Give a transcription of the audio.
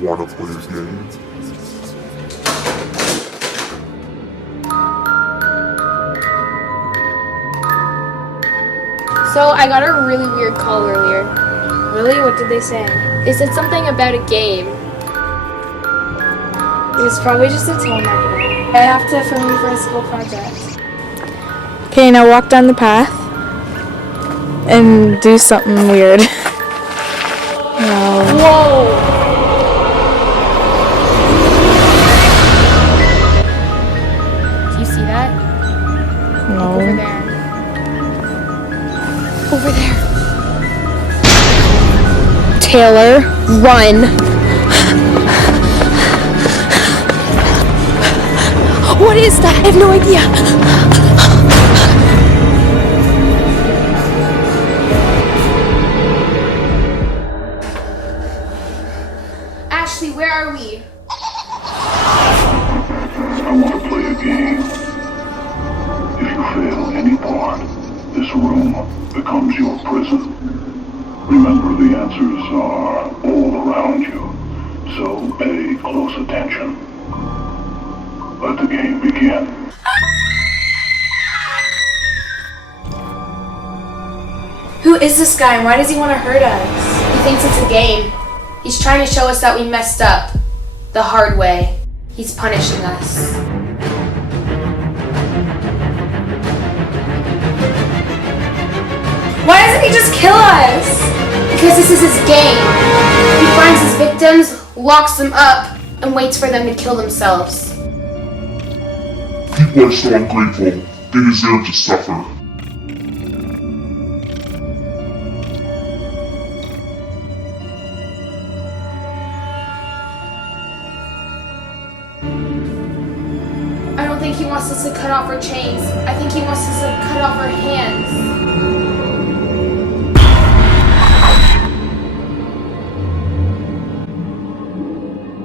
Wanna play this game? So I got a really weird call earlier. Really? What did they say? They said something about a game. It was probably just a telemarketer. I have to film you for a school project. Okay, now walk down the path and do something weird. No. Whoa! Do you see that? No. Over there. Over there. Taylor, run. What is that? I have no idea. Ashley, where are we? I want to play a game. If you fail any part, this room becomes your prison. Remember, the answers are all around you, so pay close attention. Let the game begin. Who is this guy and why does he want to hurt us? He thinks it's a game. He's trying to show us that we messed up. The hard way. He's punishing us. Why doesn't he just kill us? Because this is his game. He finds his victims, locks them up, and waits for them to kill themselves. People are so ungrateful. They deserve to suffer. I don't think he wants us to cut off our chains. I think he wants us to cut off our hands.